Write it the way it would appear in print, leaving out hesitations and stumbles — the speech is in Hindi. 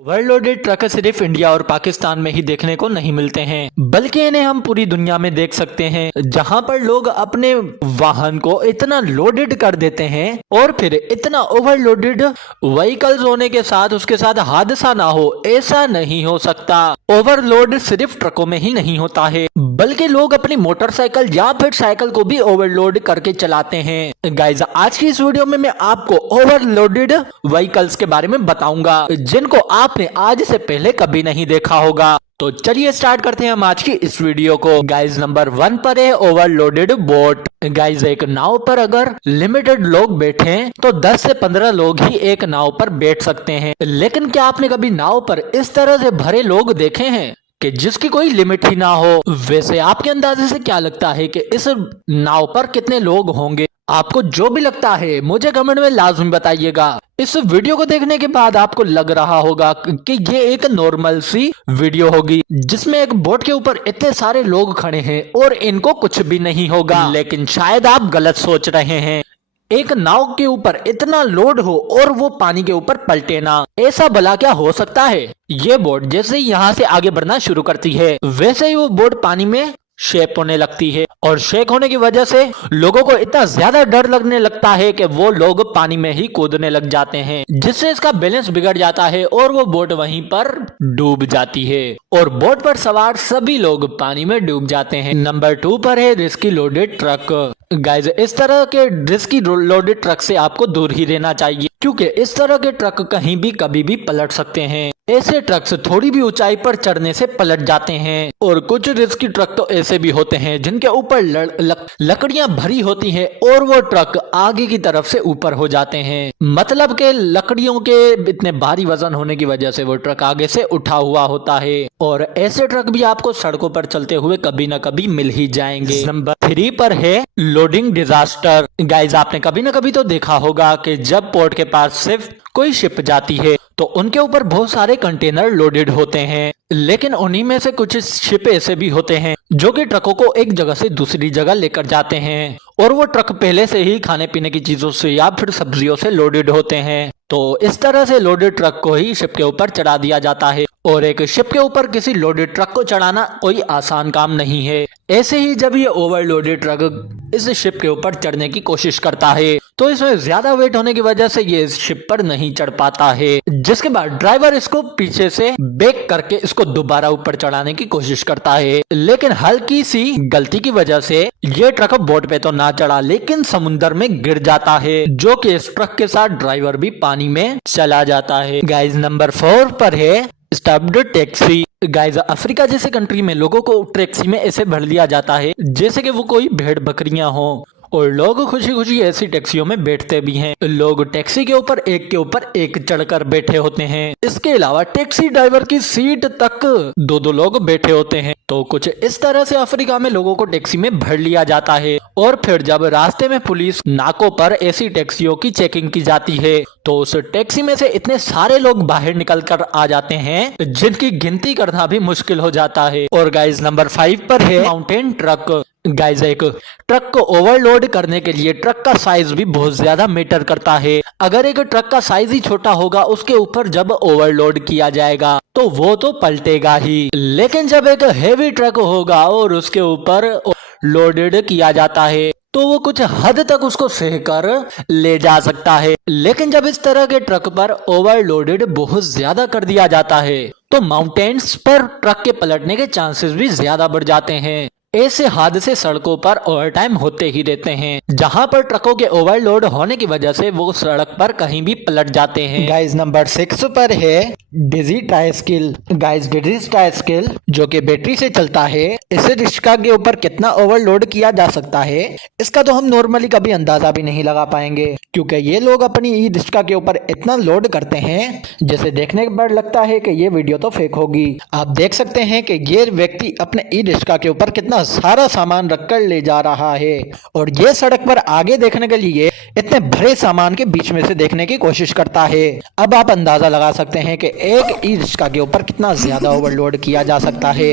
ओवरलोडेड ट्रक सिर्फ इंडिया और पाकिस्तान में ही देखने को नहीं मिलते हैं, बल्कि इन्हें हम पूरी दुनिया में देख सकते हैं, जहां पर लोग अपने वाहन को इतना लोडेड कर देते हैं और फिर इतना ओवरलोडेड व्हीकल्स होने के साथ उसके साथ हादसा ना हो, ऐसा नहीं हो सकता। ओवरलोड सिर्फ ट्रकों में ही नहीं होता है, बल्कि लोग अपनी मोटरसाइकिल या फिर साइकिल को भी ओवरलोड करके चलाते हैं। गाइस, आज की इस वीडियो में मैं आपको ओवरलोडेड व्हीकल्स के बारे में बताऊंगा, जिनको आपने आज से पहले कभी नहीं देखा होगा। तो चलिए स्टार्ट करते हैं हम आज की इस वीडियो को। गाइस, नंबर 1 पर है ओवरलोडेड बोट। गाइस, एक नाव पर अगर लिमिटेड लोग बैठे तो 10 से 15 लोग ही एक नाव पर बैठ सकते हैं, लेकिन क्या आपने कभी नाव पर इस तरह से भरे लोग देखे हैं कि जिसकी कोई लिमिट ही ना हो? वैसे आपके अंदाजे से क्या लगता है कि इस नाव पर कितने लोग होंगे? आपको जो भी लगता है मुझे कमेंट में लाजमी बताइएगा। इस वीडियो को देखने के बाद आपको लग रहा होगा कि ये एक नॉर्मल सी वीडियो होगी, जिसमें एक बोट के ऊपर इतने सारे लोग खड़े हैं और इनको कुछ भी नहीं होगा, लेकिन शायद आप गलत सोच रहे हैं। एक नाव के ऊपर इतना लोड हो और वो पानी के ऊपर पलटे ना, ऐसा भला क्या हो सकता है? ये बोट जैसे ही यहाँ से आगे बढ़ना शुरू करती है, वैसे ही वो बोट पानी में शेक होने लगती है, और शेक होने की वजह से लोगों को इतना ज्यादा डर लगने लगता है कि वो लोग पानी में ही कूदने लग जाते हैं, जिससे इसका बैलेंस बिगड़ जाता है और वो बोट वहीं पर डूब जाती है और बोट पर सवार सभी लोग पानी में डूब जाते हैं। नंबर 2 पर है रिस्की लोडेड ट्रक। गाइस, इस तरह के रिस्की लोडेड ट्रक से आपको दूर ही रहना चाहिए, क्योंकि इस तरह के ट्रक कहीं भी कभी भी पलट सकते हैं। ऐसे ट्रक्स थोड़ी भी ऊंचाई पर चढ़ने से पलट जाते हैं, और कुछ रिस्की ट्रक तो ऐसे भी होते हैं जिनके ऊपर लकड़ियां भरी होती हैं और वो ट्रक आगे की तरफ से ऊपर हो जाते हैं, मतलब के लकड़ियों के इतने भारी वजन होने की वजह से वो ट्रक आगे से उठा हुआ होता है, और ऐसे ट्रक भी आपको सड़कों पर चलते हुए कभी ना कभी मिल ही जाएंगे। नंबर 3 पर है लोडिंग डिजास्टर। गाइस, आपने कभी ना कभी तो देखा होगा कि जब पोर्ट के पास सिर्फ कोई शिप जाती है तो उनके ऊपर बहुत सारे कंटेनर लोडेड होते हैं, लेकिन उन्हीं में से कुछ शिप ऐसे भी होते हैं जो कि ट्रकों को एक जगह से दूसरी जगह लेकर जाते हैं, और वो ट्रक पहले से ही खाने पीने की चीजों से या फिर सब्जियों से लोडेड होते हैं। तो इस तरह से लोडेड ट्रक को ही शिप के ऊपर चढ़ा दिया जाता है, और एक शिप के ऊपर किसी लोडेड ट्रक को चढ़ाना कोई आसान काम नहीं है। ऐसे ही जब ये ओवरलोडेड ट्रक इस शिप के ऊपर चढ़ने की कोशिश करता है तो इसमें ज्यादा वेट होने की वजह से ये इस शिप पर नहीं चढ़ पाता है, जिसके बाद ड्राइवर इसको पीछे से बैक करके इसको दोबारा ऊपर चढ़ाने की कोशिश करता है, लेकिन हल्की सी गलती की वजह से ये ट्रक बोट पे तो ना चढ़ा लेकिन समुद्र में गिर जाता है, जो कि इस ट्रक के साथ ड्राइवर भी पानी में चला जाता है। गाइस, नंबर 4 पर है स्टब्ड टैक्सी। गाइस, अफ्रीका जैसे कंट्री में लोगों को टैक्सी में ऐसे भर दिया जाता है जैसे कि वो कोई भेड़ बकरियां हो, और लोग खुशी खुशी ऐसी टैक्सियों में बैठते भी हैं। लोग टैक्सी के ऊपर एक चढ़कर बैठे होते हैं। इसके अलावा टैक्सी ड्राइवर की सीट तक 2-2 लोग बैठे होते हैं। तो कुछ इस तरह से अफ्रीका में लोगों को टैक्सी में भर लिया जाता है, और फिर जब रास्ते में पुलिस नाकों पर ऐसी टैक्सियों की चेकिंग की जाती है तो उस टैक्सी में से इतने सारे लोग बाहर निकल कर आ जाते हैं जिनकी गिनती करना भी मुश्किल हो जाता है। और गाइस, नंबर 5 पर है माउंटेन ट्रक। गाइस, एक ट्रक को ओवरलोड करने के लिए ट्रक का साइज भी बहुत ज्यादा मैटर करता है। अगर एक ट्रक का साइज ही छोटा होगा, उसके ऊपर जब ओवरलोड किया जाएगा तो वो तो पलटेगा ही, लेकिन जब एक हेवी ट्रक होगा और उसके ऊपर लोडेड किया जाता है तो वो कुछ हद तक उसको सहकर ले जा सकता है। लेकिन जब इस तरह के ट्रक पर ओवरलोडेड बहुत ज्यादा कर दिया जाता है तो माउंटेन्स पर ट्रक के पलटने के चांसेस भी ज्यादा बढ़ जाते हैं। ऐसे हादसे सड़कों पर ओवर टाइम होते ही रहते हैं, जहां पर ट्रकों के ओवरलोड होने की वजह से वो सड़क पर कहीं भी पलट जाते हैं। गाइस, नंबर 6 पर है डिजी ट्राइसिकल। गाइस, डिजी ट्राइसिकल जो कि बैटरी से चलता है, इसे रिक्शा के ऊपर कितना ओवरलोड किया जा सकता है इसका तो हम नॉर्मली कभी अंदाजा भी नहीं लगा पाएंगे, क्योंकि ये लोग अपनी ई रिक्शा के ऊपर इतना लोड करते हैं जैसे देखने के बाद लगता है कि ये वीडियो तो फेक होगी। आप देख सकते हैं कि ये व्यक्ति अपने ई रिक्शा के ऊपर कितना सारा सामान रखकर ले जा रहा है, और ये सड़क पर आगे देखने के लिए इतने भरे सामान के बीच में से देखने की कोशिश करता है। अब आप अंदाजा लगा सकते हैं कि एक ई रिक्शा के ऊपर कितना ज्यादा ओवरलोड किया जा सकता है।